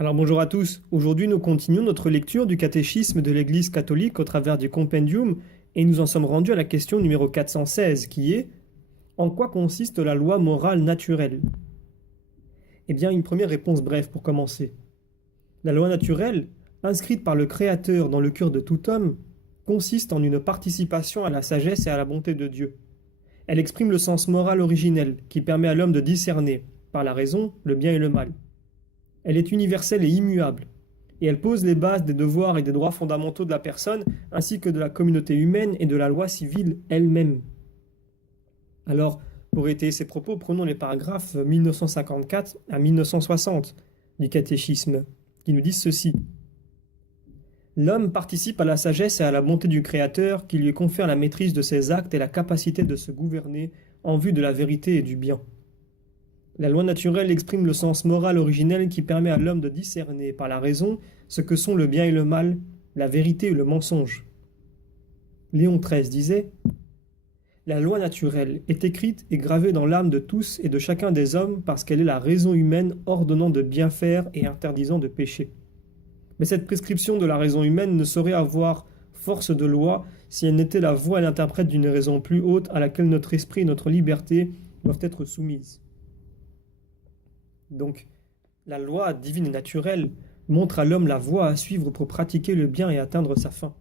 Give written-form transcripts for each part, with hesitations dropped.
Alors bonjour à tous, aujourd'hui nous continuons notre lecture du catéchisme de l'Église catholique au travers du Compendium et nous en sommes rendus à la question numéro 416 qui est En quoi consiste la loi morale naturelle? Eh bien une première réponse brève pour commencer. La loi naturelle, inscrite par le Créateur dans le cœur de tout homme, consiste en une participation à la sagesse et à la bonté de Dieu. Elle exprime le sens moral originel qui permet à l'homme de discerner, par la raison, le bien et le mal. Elle est universelle et immuable, et elle pose les bases des devoirs et des droits fondamentaux de la personne, ainsi que de la communauté humaine et de la loi civile elle-même. Alors, pour étayer ces propos, prenons les paragraphes 1954 à 1960 du catéchisme, qui nous disent ceci. L'homme participe à la sagesse et à la bonté du Créateur qui lui confère la maîtrise de ses actes et la capacité de se gouverner en vue de la vérité et du bien. La loi naturelle exprime le sens moral originel qui permet à l'homme de discerner par la raison ce que sont le bien et le mal, la vérité et le mensonge. Léon XIII disait « La loi naturelle est écrite et gravée dans l'âme de tous et de chacun des hommes parce qu'elle est la raison humaine ordonnant de bien faire et interdisant de pécher. Mais cette prescription de la raison humaine ne saurait avoir force de loi si elle n'était la voix et l'interprète d'une raison plus haute à laquelle notre esprit et notre liberté doivent être soumises. » Donc, la loi divine et naturelle montre à l'homme la voie à suivre pour pratiquer le bien et atteindre sa fin.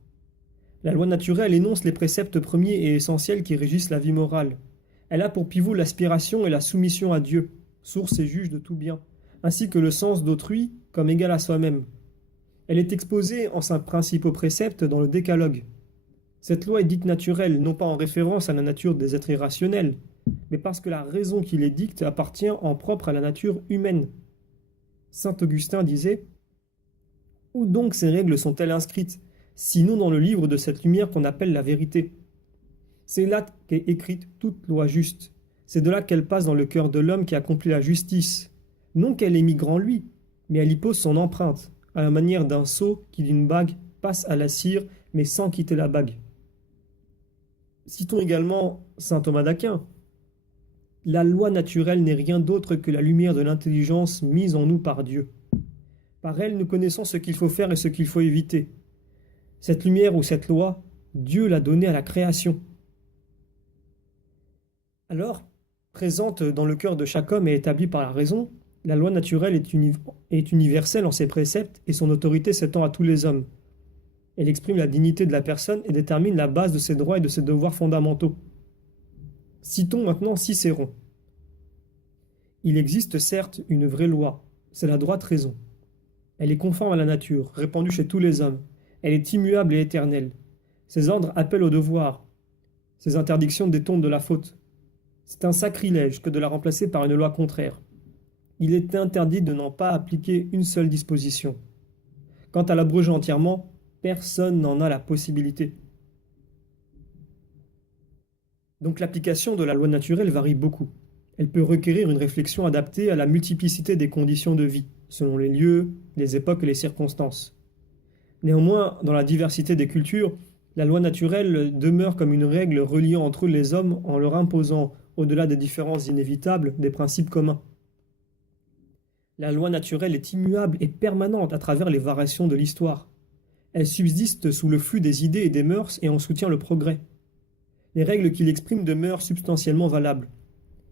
La loi naturelle énonce les préceptes premiers et essentiels qui régissent la vie morale. Elle a pour pivot l'aspiration et la soumission à Dieu, source et juge de tout bien, ainsi que le sens d'autrui comme égal à soi-même. Elle est exposée en ses principaux préceptes dans le Décalogue. Cette loi est dite naturelle, non pas en référence à la nature des êtres irrationnels, mais parce que la raison qui les dicte appartient en propre à la nature humaine. Saint Augustin disait « Où donc ces règles sont-elles inscrites, sinon dans le livre de cette lumière qu'on appelle la vérité? C'est là qu'est écrite toute loi juste. C'est de là qu'elle passe dans le cœur de l'homme qui accomplit la justice. Non qu'elle émigre en lui, mais elle y pose son empreinte, à la manière d'un sceau qui d'une bague passe à la cire, mais sans quitter la bague. » Citons également saint Thomas d'Aquin. La loi naturelle n'est rien d'autre que la lumière de l'intelligence mise en nous par Dieu. Par elle, nous connaissons ce qu'il faut faire et ce qu'il faut éviter. Cette lumière ou cette loi, Dieu l'a donnée à la création. Alors, présente dans le cœur de chaque homme et établie par la raison, la loi naturelle est universelle en ses préceptes et son autorité s'étend à tous les hommes. Elle exprime la dignité de la personne et détermine la base de ses droits et de ses devoirs fondamentaux. Citons maintenant Cicéron. Il existe certes une vraie loi, c'est la droite raison. Elle est conforme à la nature, répandue chez tous les hommes. Elle est immuable et éternelle. Ses ordres appellent au devoir. Ses interdictions détournent de la faute. C'est un sacrilège que de la remplacer par une loi contraire. Il est interdit de n'en pas appliquer une seule disposition. Quant à l'abroger entièrement, personne n'en a la possibilité. Donc l'application de la loi naturelle varie beaucoup. Elle peut requérir une réflexion adaptée à la multiplicité des conditions de vie, selon les lieux, les époques et les circonstances. Néanmoins, dans la diversité des cultures, la loi naturelle demeure comme une règle reliant entre eux les hommes en leur imposant, au-delà des différences inévitables, des principes communs. La loi naturelle est immuable et permanente à travers les variations de l'histoire. Elle subsiste sous le flux des idées et des mœurs et en soutient le progrès. Les règles qu'il exprime demeurent substantiellement valables.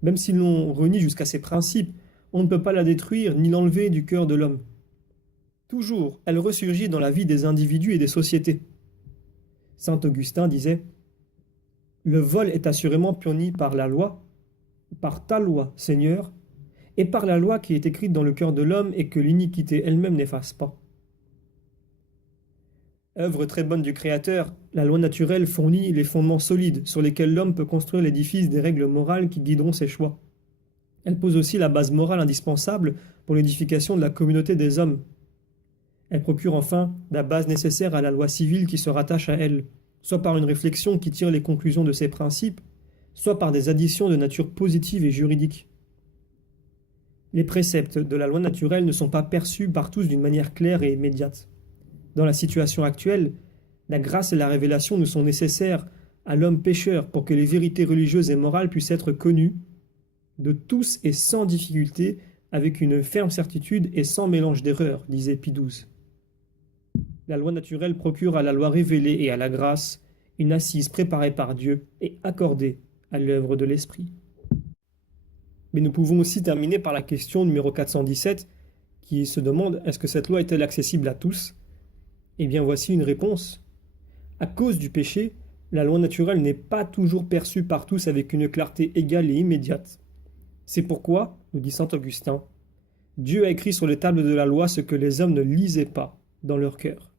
Même si l'on renie jusqu'à ses principes, on ne peut pas la détruire ni l'enlever du cœur de l'homme. Toujours, elle ressurgit dans la vie des individus et des sociétés. Saint Augustin disait « Le vol est assurément puni par la loi, par ta loi, Seigneur, et par la loi qui est écrite dans le cœur de l'homme et que l'iniquité elle-même n'efface pas. » Œuvre très bonne du Créateur, la loi naturelle fournit les fondements solides sur lesquels l'homme peut construire l'édifice des règles morales qui guideront ses choix. Elle pose aussi la base morale indispensable pour l'édification de la communauté des hommes. Elle procure enfin la base nécessaire à la loi civile qui se rattache à elle, soit par une réflexion qui tire les conclusions de ses principes, soit par des additions de nature positive et juridique. Les préceptes de la loi naturelle ne sont pas perçus par tous d'une manière claire et immédiate. Dans la situation actuelle, la grâce et la révélation nous sont nécessaires à l'homme pécheur pour que les vérités religieuses et morales puissent être connues de tous et sans difficulté avec une ferme certitude et sans mélange d'erreur, disait Pie XII. La loi naturelle procure à la loi révélée et à la grâce une assise préparée par Dieu et accordée à l'œuvre de l'Esprit. Mais nous pouvons aussi terminer par la question numéro 417 qui se demande est-ce que cette loi est-elle accessible à tous? Eh bien voici une réponse. À cause du péché, la loi naturelle n'est pas toujours perçue par tous avec une clarté égale et immédiate. C'est pourquoi, nous dit saint Augustin, Dieu a écrit sur les tables de la loi ce que les hommes ne lisaient pas dans leur cœur.